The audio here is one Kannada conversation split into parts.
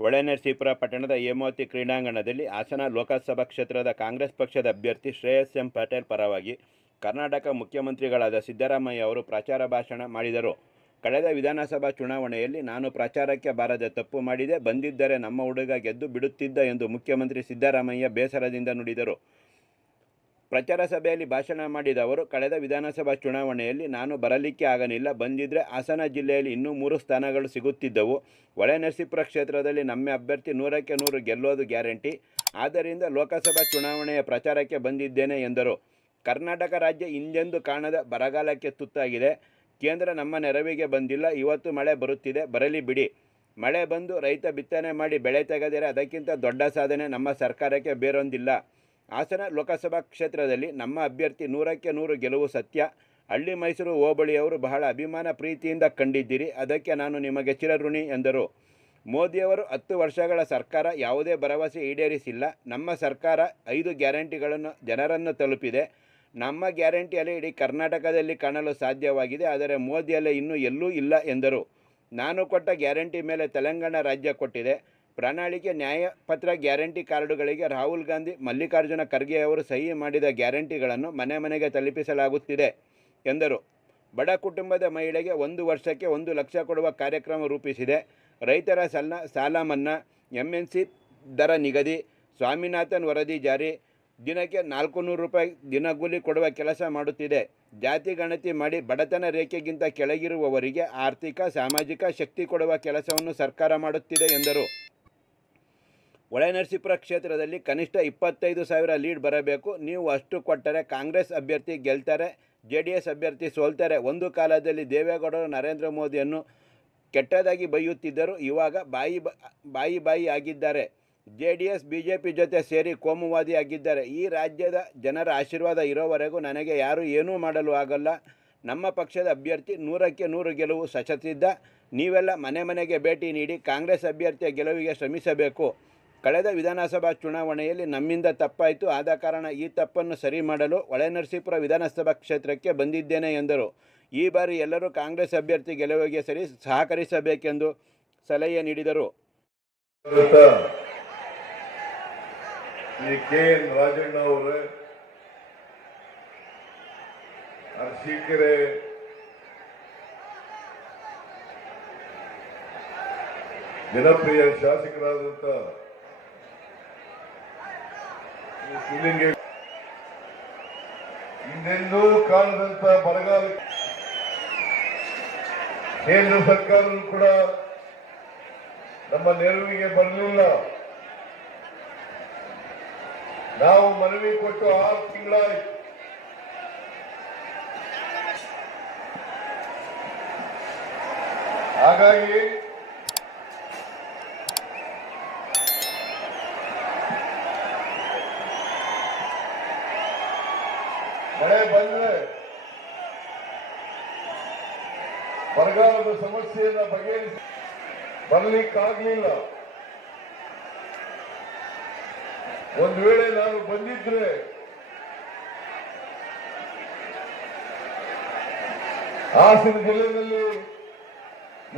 ಹೊಳೆನರಸೀಪುರ ಪಟ್ಟಣದ ಹೇಮಾವತಿ ಕ್ರೀಡಾಂಗಣದಲ್ಲಿ ಹಾಸನ ಲೋಕಸಭಾ ಕ್ಷೇತ್ರದ ಕಾಂಗ್ರೆಸ್ ಪಕ್ಷದ ಅಭ್ಯರ್ಥಿ ಶ್ರೇಯಸ್ ಎಂ ಪಟೇಲ್ ಪರವಾಗಿ ಕರ್ನಾಟಕ ಮುಖ್ಯಮಂತ್ರಿಗಳಾದ ಸಿದ್ದರಾಮಯ್ಯ ಅವರು ಪ್ರಚಾರ ಭಾಷಣ ಮಾಡಿದರು. ಕಳೆದ ವಿಧಾನಸಭಾ ಚುನಾವಣೆಯಲ್ಲಿ ನಾನು ಪ್ರಚಾರಕ್ಕೆ ಬಾರದೆ ತಪ್ಪು ಮಾಡಿದೆ, ಬಂದಿದ್ದರೆ ನಮ್ಮ ಹುಡುಗ ಗೆದ್ದು ಬಿಡುತ್ತಿದ್ದ ಎಂದು ಮುಖ್ಯಮಂತ್ರಿ ಸಿದ್ದರಾಮಯ್ಯ ಬೇಸರದಿಂದ ನುಡಿದರು. ಪ್ರಚಾರ ಸಭೆಯಲ್ಲಿ ಭಾಷಣ ಮಾಡಿದ ಅವರು, ಕಳೆದ ವಿಧಾನಸಭಾ ಚುನಾವಣೆಯಲ್ಲಿ ನಾನು ಬರಲಿಕ್ಕೆ ಆಗಲಿಲ್ಲ, ಬಂದಿದ್ದರೆ ಹಾಸನ ಜಿಲ್ಲೆಯಲ್ಲಿ ಇನ್ನೂ 3 ಸ್ಥಾನಗಳು ಸಿಗುತ್ತಿದ್ದವು. ಹೊಳೆನರಸೀಪುರ ಕ್ಷೇತ್ರದಲ್ಲಿ ನಮ್ಮ ಅಭ್ಯರ್ಥಿ 100ಕ್ಕೆ 100 ಗೆಲ್ಲೋದು ಗ್ಯಾರಂಟಿ. ಆದ್ದರಿಂದ ಲೋಕಸಭಾ ಚುನಾವಣೆಯ ಪ್ರಚಾರಕ್ಕೆ ಬಂದಿದ್ದೇನೆ ಎಂದರು. ಕರ್ನಾಟಕ ರಾಜ್ಯ ಹಿಂದೆಂದೂ ಕಾಣದ ಬರಗಾಲಕ್ಕೆ ತುತ್ತಾಗಿದೆ. ಕೇಂದ್ರ ನಮ್ಮ ನೆರವಿಗೆ ಬಂದಿಲ್ಲ. ಇವತ್ತು ಮಳೆ ಬರುತ್ತಿದೆ, ಬರಲಿ ಬಿಡಿ. ಮಳೆ ಬಂದು ರೈತ ಬಿತ್ತನೆ ಮಾಡಿ ಬೆಳೆ ತೆಗೆದರೆ ಅದಕ್ಕಿಂತ ದೊಡ್ಡ ಸಾಧನೆ ನಮ್ಮ ಸರ್ಕಾರಕ್ಕೆ ಬೇರೊಂದಿಲ್ಲ. ಹಾಸನ ಲೋಕಸಭಾ ಕ್ಷೇತ್ರದಲ್ಲಿ ನಮ್ಮ ಅಭ್ಯರ್ಥಿ 100ಕ್ಕೆ 100 ಗೆಲುವು ಸತ್ಯ. ಹಳ್ಳಿ ಮೈಸೂರು ಹೋಬಳಿಯವರು ಬಹಳ ಅಭಿಮಾನ ಪ್ರೀತಿಯಿಂದ ಕಂಡಿದ್ದೀರಿ, ಅದಕ್ಕೆ ನಾನು ನಿಮಗೆ ಚಿರಋಣಿ ಎಂದರು. ಮೋದಿಯವರು 10 ವರ್ಷಗಳ ಸರ್ಕಾರ ಯಾವುದೇ ಭರವಸೆ ಈಡೇರಿಸಿಲ್ಲ. ನಮ್ಮ ಸರ್ಕಾರ 5 ಗ್ಯಾರಂಟಿಗಳನ್ನು ಜನರನ್ನು ತಲುಪಿದೆ. ನಮ್ಮ ಗ್ಯಾರಂಟಿಯಲ್ಲಿ ಇಡೀ ಕರ್ನಾಟಕದಲ್ಲಿ ಕಾಣಲು ಸಾಧ್ಯವಾಗಿದೆ, ಆದರೆ ಮೋದಿಯಲ್ಲೇ ಇನ್ನೂ ಎಲ್ಲೂ ಇಲ್ಲ ಎಂದರು. ನಾನು ಕೊಟ್ಟ ಗ್ಯಾರಂಟಿ ಮೇಲೆ ತೆಲಂಗಾಣ ರಾಜ್ಯ ಕೊಟ್ಟಿದೆ. ಪ್ರಣಾಳಿಕೆ, ನ್ಯಾಯಪತ್ರ, ಗ್ಯಾರಂಟಿ ಕಾರ್ಡುಗಳಿಗೆ ರಾಹುಲ್ ಗಾಂಧಿ, ಮಲ್ಲಿಕಾರ್ಜುನ ಖರ್ಗೆ ಅವರು ಸಹಿ ಮಾಡಿದ ಗ್ಯಾರಂಟಿಗಳನ್ನು ಮನೆ ಮನೆಗೆ ತಲುಪಿಸಲಾಗುತ್ತಿದೆ ಎಂದರು. ಬಡ ಕುಟುಂಬದ ಮಹಿಳೆಗೆ 1 ವರ್ಷಕ್ಕೆ 1 ಲಕ್ಷ ಕೊಡುವ ಕಾರ್ಯಕ್ರಮ ರೂಪಿಸಿದೆ. ರೈತರ ಸಾಲ ಮನ್ನಾ, MNC ದರ ನಿಗದಿ, ಸ್ವಾಮಿನಾಥನ್ ವರದಿ ಜಾರಿ, ದಿನಕ್ಕೆ 400 ರೂಪಾಯಿ ದಿನಗೂಲಿ ಕೊಡುವ ಕೆಲಸ ಮಾಡುತ್ತಿದೆ. ಜಾತಿ ಗಣತಿ ಮಾಡಿ ಬಡತನ ರೇಖೆಗಿಂತ ಕೆಳಗಿರುವವರಿಗೆ ಆರ್ಥಿಕ ಸಾಮಾಜಿಕ ಶಕ್ತಿ ಕೊಡುವ ಕೆಲಸವನ್ನು ಸರ್ಕಾರ ಮಾಡುತ್ತಿದೆ ಎಂದರು. ಹೊಳೆನರಸೀಪುರ ಕ್ಷೇತ್ರದಲ್ಲಿ ಕನಿಷ್ಠ 25,000 ಲೀಡ್ ಬರಬೇಕು. ನೀವು ಅಷ್ಟು ಕೊಟ್ಟರೆ ಕಾಂಗ್ರೆಸ್ ಅಭ್ಯರ್ಥಿ ಗೆಲ್ತಾರೆ, JDS ಅಭ್ಯರ್ಥಿ ಸೋಲ್ತಾರೆ. ಒಂದು ಕಾಲದಲ್ಲಿ ದೇವೇಗೌಡರು ನರೇಂದ್ರ ಮೋದಿಯನ್ನು ಕೆಟ್ಟದಾಗಿ ಬೈಯುತ್ತಿದ್ದರು. ಇವಾಗ ಬಾಯಿ ಆಗಿದ್ದಾರೆ. JDS BJP ಜೊತೆ ಸೇರಿ ಕೋಮುವಾದಿ ಆಗಿದ್ದಾರೆ. ಈ ರಾಜ್ಯದ ಜನರ ಆಶೀರ್ವಾದ ಇರೋವರೆಗೂ ನನಗೆ ಯಾರೂ ಏನೂ ಮಾಡಲು ಆಗಲ್ಲ. ನಮ್ಮ ಪಕ್ಷದ ಅಭ್ಯರ್ಥಿ 100ಕ್ಕೆ 100 ಗೆಲುವು ಸಶಸಿದ್ಧ. ನೀವೆಲ್ಲ ಮನೆ ಮನೆಗೆ ಭೇಟಿ ನೀಡಿ ಕಾಂಗ್ರೆಸ್ ಅಭ್ಯರ್ಥಿಯ ಗೆಲುವಿಗೆ ಶ್ರಮಿಸಬೇಕು. ಕಳೆದ ವಿಧಾನಸಭಾ ಚುನಾವಣೆಯಲ್ಲಿ ನಮ್ಮಿಂದ ತಪ್ಪಾಯಿತು. ಆದ ಕಾರಣ ಈ ತಪ್ಪನ್ನು ಸರಿ ಮಾಡಲು ಹೊಳೆನರಸೀಪುರ ವಿಧಾನಸಭಾ ಕ್ಷೇತ್ರಕ್ಕೆ ಬಂದಿದ್ದೇನೆ ಎಂದರು. ಈ ಬಾರಿ ಎಲ್ಲರೂ ಕಾಂಗ್ರೆಸ್ ಅಭ್ಯರ್ಥಿ ಗೆಲುವಿಗೆ ಸಹಕರಿಸಬೇಕೆಂದು ಸಲಹೆ ನೀಡಿದರು. KN ರಾಜಣ್ಣ ಅವರೇ, ಅರಸೀಕೆರೆ ಜನಪ್ರಿಯ ಶಾಸಕರಾದಂತ ಹಿಂದೆಂದೂ ಕಾಣದಂತ ಬರಗಾಲ, ಕೇಂದ್ರ ಸರ್ಕಾರವೂ ಕೂಡ ನಮ್ಮ ನೆರವಿಗೆ ಬರಲಿಲ್ಲ. ನಾವು ಮನವಿ ಕೊಟ್ಟು 6 ತಿಂಗಳಾಯಿತು. ಹಾಗಾಗಿ ಮಳೆ ಬಂದ್ರೆ ಬರಗಾಲದ ಸಮಸ್ಯೆಯನ್ನು ಬಗೆಹರಿಸಿ ಬರಲಿಕ್ಕಾಗಲಿಲ್ಲ. ಒಂದು ವೇಳೆ ನಾನು ಬಂದಿದ್ರೆ ಹಾಸನ ಜಿಲ್ಲೆಯಲ್ಲಿ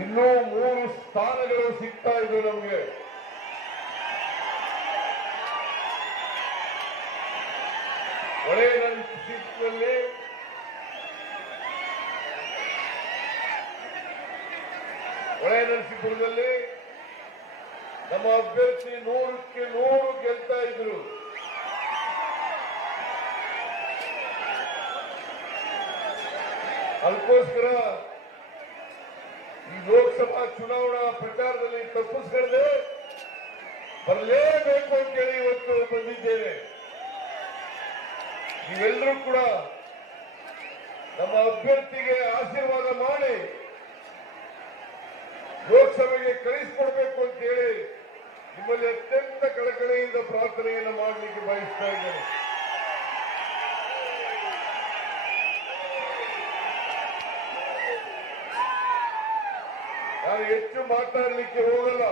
ಇನ್ನೂ 3 ಸ್ಥಾನಗಳು ಸಿಗ್ತಾ ಇದ್ವು ನಮಗೆ. ಹೊಳೆನರಸೀಪುರದಲ್ಲಿ ನಮ್ಮ ಅಭ್ಯರ್ಥಿ 100ಕ್ಕೆ 100 ಗೆಲ್ತಾ ಇದ್ರು. ಅದಕ್ಕೋಸ್ಕರ ಈ ಲೋಕಸಭಾ ಚುನಾವಣಾ ಪ್ರಚಾರದಲ್ಲಿ ತಪ್ಪಿಸ್ಕೊಳ್ಳದೆ ಬರಲೇಬೇಕು ಅಂತೇಳಿ ಇವತ್ತು ಬಂದಿದ್ದೇನೆ. ನೀವೆಲ್ಲರೂ ಕೂಡ ನಮ್ಮ ಅಭ್ಯರ್ಥಿಗೆ ಆಶೀರ್ವಾದ ಮಾಡಿ ಲೋಕಸಭೆಗೆ ಕಳಿಸಿಕೊಡ್ಬೇಕು ಅಂತ ಹೇಳಿ ನಿಮ್ಮಲ್ಲಿ ಅತ್ಯಂತ ಕಳಕಳಿಯಿಂದ ಪ್ರಾರ್ಥನೆಯನ್ನು ಮಾಡಲಿಕ್ಕೆ ಬಯಸ್ತಾ ಇದ್ದೇನೆ. ನಾನು ಹೆಚ್ಚು ಮಾತನಾಡಲಿಕ್ಕೆ ಹೋಗಲ್ಲ.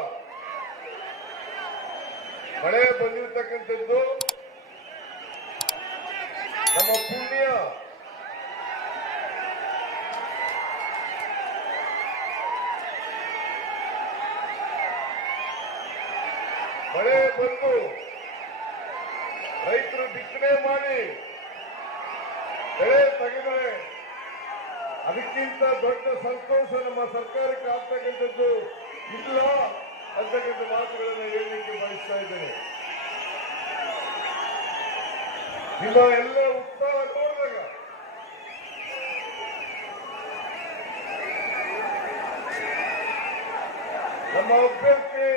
ಮಳೆ ಬಂದಿರತಕ್ಕಂಥದ್ದು ನಮ್ಮ ಪುಣ್ಯ. ಮಳೆ ಬಂದು ರೈತರು ಬಿತ್ತನೆ ಮಾಡಿ ಬೆಳೆ ತೆಗೆದರೆ ಅದಕ್ಕಿಂತ ದೊಡ್ಡ ಸಂತೋಷ ನಮ್ಮ ಸರ್ಕಾರಕ್ಕೆ ಆಗ್ತಕ್ಕಂಥದ್ದು ಇಲ್ಲ ಅಂತಕ್ಕಂಥ ಮಾತುಗಳನ್ನು ಹೇಳಲಿಕ್ಕೆ ಬಯಸ್ತಾ ಇದ್ದೇನೆ. ನಿಮ್ಮ ಎಲ್ಲ ಉತ್ಸಾಹ ನೋಡಿದಾಗ ನಮ್ಮ ಅಭ್ಯರ್ಥಿ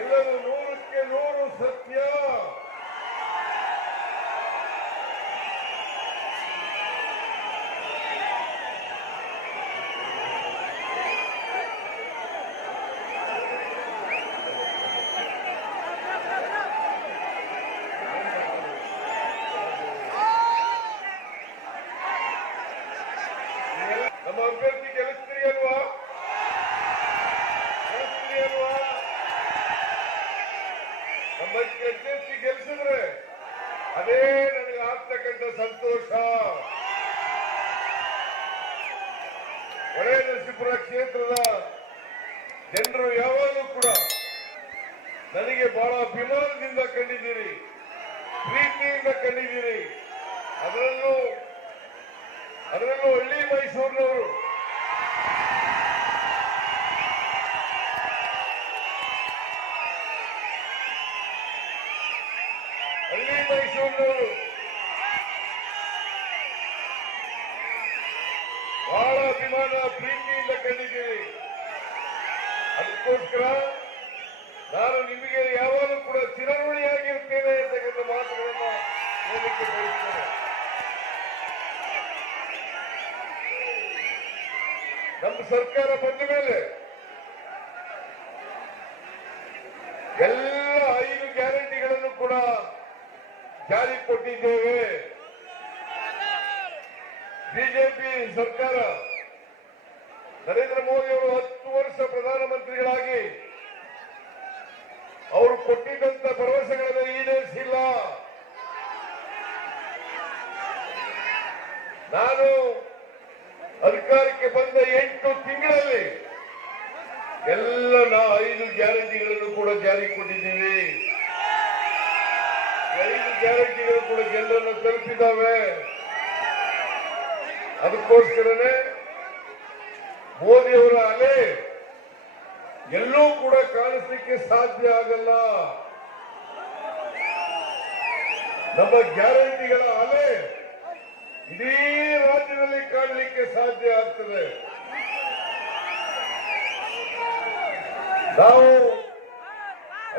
ಎಲ್ಲರೂ 100ಕ್ಕೆ 100 ಸತ್ಯ. ನಮ್ಮ ಅಭ್ಯರ್ಥಿ ಗೆಲ್ಲಿಸ್ತೀರಿ ಅಲ್ವಾ? ನಮ್ಮ ಅಭ್ಯರ್ಥಿ ಗೆಲ್ಲಿಸಿದ್ರೆ ಅದೇ ನನಗೆ ಆಗ್ತಕ್ಕಂಥ ಸಂತೋಷ. ಹೊಳೆನರಸೀಪುರ ಕ್ಷೇತ್ರದ ಜನರು ಯಾವಾಗಲೂ ಕೂಡ ನನಗೆ ಬಹಳ ಅಭಿಮಾನದಿಂದ ಕಂಡಿದ್ದೀರಿ, ಪ್ರೀತಿಯಿಂದ ಕಂಡಿದ್ದೀರಿ. ಅದರಲ್ಲೂ ಹಳ್ಳಿ ಮೈಸೂರಿನವರು ಬಹಳ ಅಭಿಮಾನ ಪ್ರೀತಿಯಿಂದ ಕಂಡಿದ್ದೀರಿ. ಅದಕ್ಕೋಸ್ಕರ ನಾನು ನಿಮಗೆ ಯಾವಾಗಲೂ ಕೂಡ ಚಿರಋಣಿಯಾಗಿರ್ತೇನೆ ಅಂತಕ್ಕಂಥ ಮಾತುಗಳನ್ನ ಹೇಳಲಿಕ್ಕೆ ಬಯಸ್ತೇನೆ. ನಮ್ಮ ಸರ್ಕಾರ ಬಂದ ಮೇಲೆ ಎಲ್ಲ 5 ಗ್ಯಾರಂಟಿಗಳನ್ನು ಕೂಡ ಜಾರಿ ಕೊಟ್ಟಿದ್ದೇವೆ. ಬಿಜೆಪಿ ಸರ್ಕಾರ ನರೇಂದ್ರ ಮೋದಿ ಅವರು 10 ವರ್ಷ ಪ್ರಧಾನಮಂತ್ರಿಗಳಾಗಿ ಅವರು ಕೊಟ್ಟಿದ್ದಂತ ಭರವಸೆಗಳನ್ನು ಈಡೇರಿಸಿಲ್ಲ. ನಾನು ಅಧಿಕಾರಕ್ಕೆ ಬಂದ 8 ತಿಂಗಳಲ್ಲಿ ಎಲ್ಲ 5 ಗ್ಯಾರಂಟಿಗಳನ್ನು ಕೂಡ ಜಾರಿ ಕೊಟ್ಟಿದ್ದೀವಿ. 5 ಗ್ಯಾರಂಟಿಗಳು ಕೂಡ ಜನರನ್ನು ತಲುಪಿದ್ದಾವೆ. ಅದಕ್ಕೋಸ್ಕರನೇ ಮೋದಿಯವರ ಅಲೆ ಎಲ್ಲೂ ಕೂಡ ಕಾಣಿಸಲಿಕ್ಕೆ ಸಾಧ್ಯ ಆಗಲ್ಲ. ನಮ್ಮ ಗ್ಯಾರಂಟಿಗಳ ಅಲೆ ಇಡೀ ರಾಜ್ಯದಲ್ಲಿ ಕಾಣಲಿಕ್ಕೆ ಸಾಧ್ಯ ಆಗ್ತದೆ. ನಾವು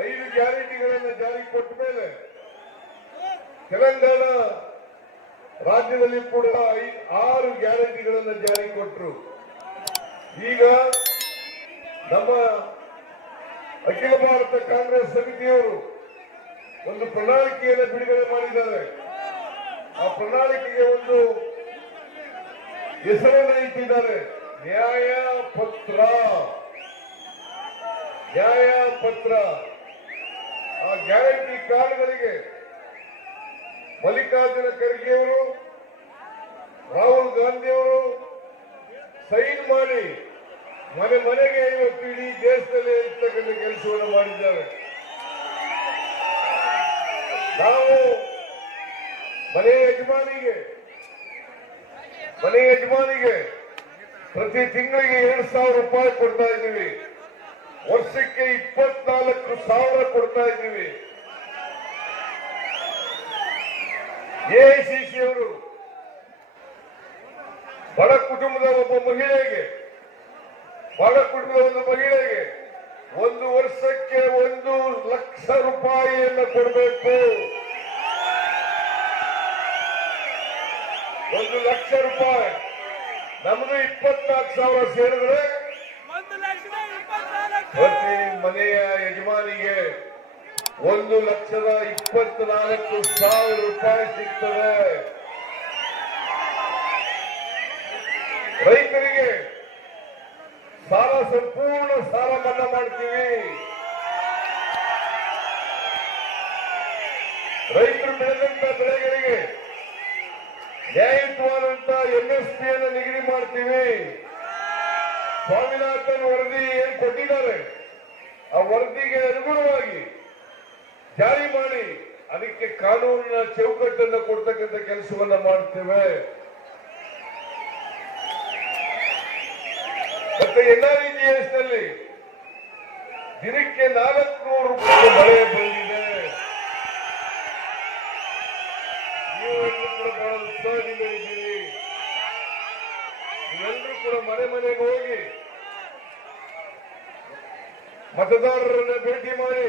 5 ಗ್ಯಾರಂಟಿಗಳನ್ನು ಜಾರಿ ಕೊಟ್ಟ ಮೇಲೆ ತೆಲಂಗಾಣ ರಾಜ್ಯದಲ್ಲಿ ಕೂಡ 6 ಗ್ಯಾರಂಟಿಗಳನ್ನು ಜಾರಿ ಕೊಟ್ಟರು. ಈಗ ನಮ್ಮ ಅಖಿಲ ಭಾರತ ಕಾಂಗ್ರೆಸ್ ಸಮಿತಿಯವರು ಒಂದು ಪ್ರಣಾಳಿಕೆಯನ್ನು ಬಿಡುಗಡೆ ಮಾಡಿದ್ದಾರೆ. ಆ ಪ್ರಣಾಳಿಕೆಗೆ ಒಂದು ಹೆಸರನ್ನು ಇಟ್ಟಿದ್ದಾರೆ, ನ್ಯಾಯ ಪತ್ರ. ಆ ಗ್ಯಾರಂಟಿ ಕಾರ್ಡ್ಗಳಿಗೆ ಮಲ್ಲಿಕಾರ್ಜುನ ಖರ್ಗೆ ಅವರು, ರಾಹುಲ್ ಗಾಂಧಿ ಅವರು ಸೈನ್ ಮಾಡಿ ಮನೆಗೆ ಇವತ್ತು ಇಡೀ ದೇಶದಲ್ಲಿ ಇರ್ತಕ್ಕಂಥ ಕೆಲಸವನ್ನು ಮಾಡಿದ್ದಾರೆ. ನಾವು ಮನೆ ಯಜಮಾನಿಗೆ ಪ್ರತಿ ತಿಂಗಳಿಗೆ 2,000 ರೂಪಾಯಿ ಕೊಡ್ತಾ ಇದ್ದೀವಿ. ವರ್ಷಕ್ಕೆ 24,000 ಕೊಡ್ತಾ ಇದ್ದೀವಿ. ಎಐಸಿಸಿ ಅವರು ಬಡ ಕುಟುಂಬದ ಒಂದು ಮಹಿಳೆಗೆ 1 ವರ್ಷಕ್ಕೆ 1 ಲಕ್ಷ ರೂಪಾಯಿಯನ್ನು ಕೊಡಬೇಕು. 1 ಲಕ್ಷ ರೂಪಾಯಿ. ನಮ್ದು 24,000 ಸೇರಿದ್ರೆ ಪ್ರತಿ ಮನೆಯ ಯಜಮಾನಿಗೆ 1,24,000 ರೂಪಾಯಿ ಸಿಗ್ತದೆ. ರೈತರಿಗೆ ಸಂಪೂರ್ಣ ಸಾಲ ಮನ್ನಾ ಮಾಡ್ತೀವಿ. ರೈತರು ಬೆಳೆದಂತ ಬೆಳೆಗಳಿಗೆ ನ್ಯಾಯಯುತವಾದಂತ ಎಂಎಸ್ಪಿಯನ್ನು ನಿಗದಿ ಮಾಡ್ತೀವಿ. ಸ್ವಾಮಿನಾಥನ್ ವರದಿ ಏನ್ ಕೊಟ್ಟಿದ್ದಾರೆ ಆ ವರದಿಗೆ ಅನುಗುಣವಾಗಿ ಜಾರಿ ಮಾಡಿ ಅದಕ್ಕೆ ಕಾನೂನಿನ ಚೌಕಟ್ಟನ್ನು ಕೊಡ್ತಕ್ಕಂಥ ಕೆಲಸವನ್ನ ಮಾಡ್ತೇವೆ. ಮತ್ತೆ NREGS ನಲ್ಲಿ ದಿನಕ್ಕೆ 400 ರೂಪಾಯಿ ಮಳೆ ಬಂದಿದೆ. ನೀವೆಲ್ಲರೂ ಕೂಡ ಬಹಳ ಉತ್ಸಾಹದಿಂದ ಇದ್ದೀರಿ. ನೀವೆಲ್ಲರೂ ಕೂಡ ಮನೆ ಮನೆಗೆ ಹೋಗಿ ಮತದಾರರನ್ನ ಭೇಟಿ ಮಾಡಿ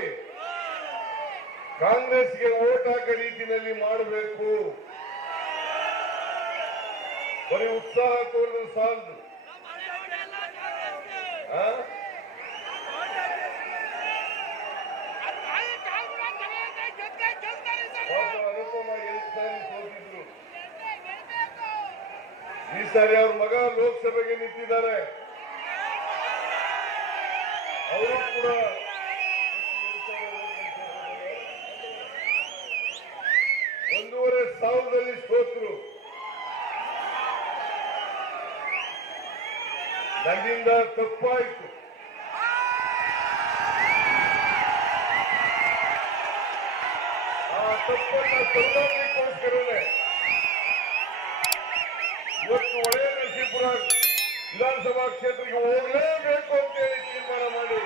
ಕಾಂಗ್ರೆಸ್ಗೆ ವೋಟ್ ಹಾಕೋ ರೀತಿಯಲ್ಲಿ ಮಾಡಬೇಕು. ಬರೀ ಉತ್ಸಾಹ ತೋರಿದ ಸಾಲದು. ಅನುಪಮ ಸೋತಿದ್ರು. ಈ ಸಾರಿ ಅವ್ರ ಮಗ ಲೋಕಸಭೆಗೆ ನಿಂತಿದ್ದಾರೆ. ಅವರು ಕೂಡ 1,500 ಸೋತರು. ನನ್ನಿಂದ ತಪ್ಪಾಯಿತು. ಆ ತಪ್ಪನ್ನ ಸರಿಯಾಗಲಿಕ್ಕೋಸ್ಕರನೇ ಇವತ್ತು ಒಳ್ಳೆಯ ನರಸೀಪುರ ವಿಧಾನಸಭಾ ಕ್ಷೇತ್ರಕ್ಕೆ ಹೋಗಲೇಬೇಕು ಅಂತ ಹೇಳಿ ತೀರ್ಮಾನ ಮಾಡಿ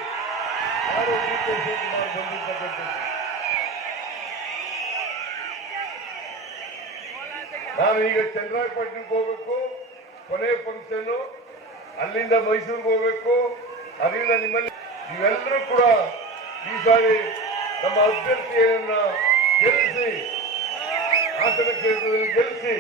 DK ಶಿವಕುಮಾರ್ ಬಂದಿರ್ತಕ್ಕಂಥದ್ದು. ನಾನು ಈಗ ಚಂದ್ರಾಯಪಟ್ಟಣಕ್ಕೆ ಹೋಗ್ಬೇಕು, ಕೊನೆ ಫಂಕ್ಷನ್, ಅಲ್ಲಿಂದ ಮೈಸೂರಿಗೆ ಹೋಗ್ಬೇಕು. ಅದರಿಂದ ನಿಮ್ಮಲ್ಲಿ ನೀವೆಲ್ಲರೂ ಕೂಡ ಈ ಸಾರಿ ನಮ್ಮ ಅಭ್ಯರ್ಥಿಯನ್ನ ಗೆಲ್ಲಿಸಿ, ಹಾಸನ ಕ್ಷೇತ್ರದಲ್ಲಿ ಗೆಲ್ಲಿಸಿ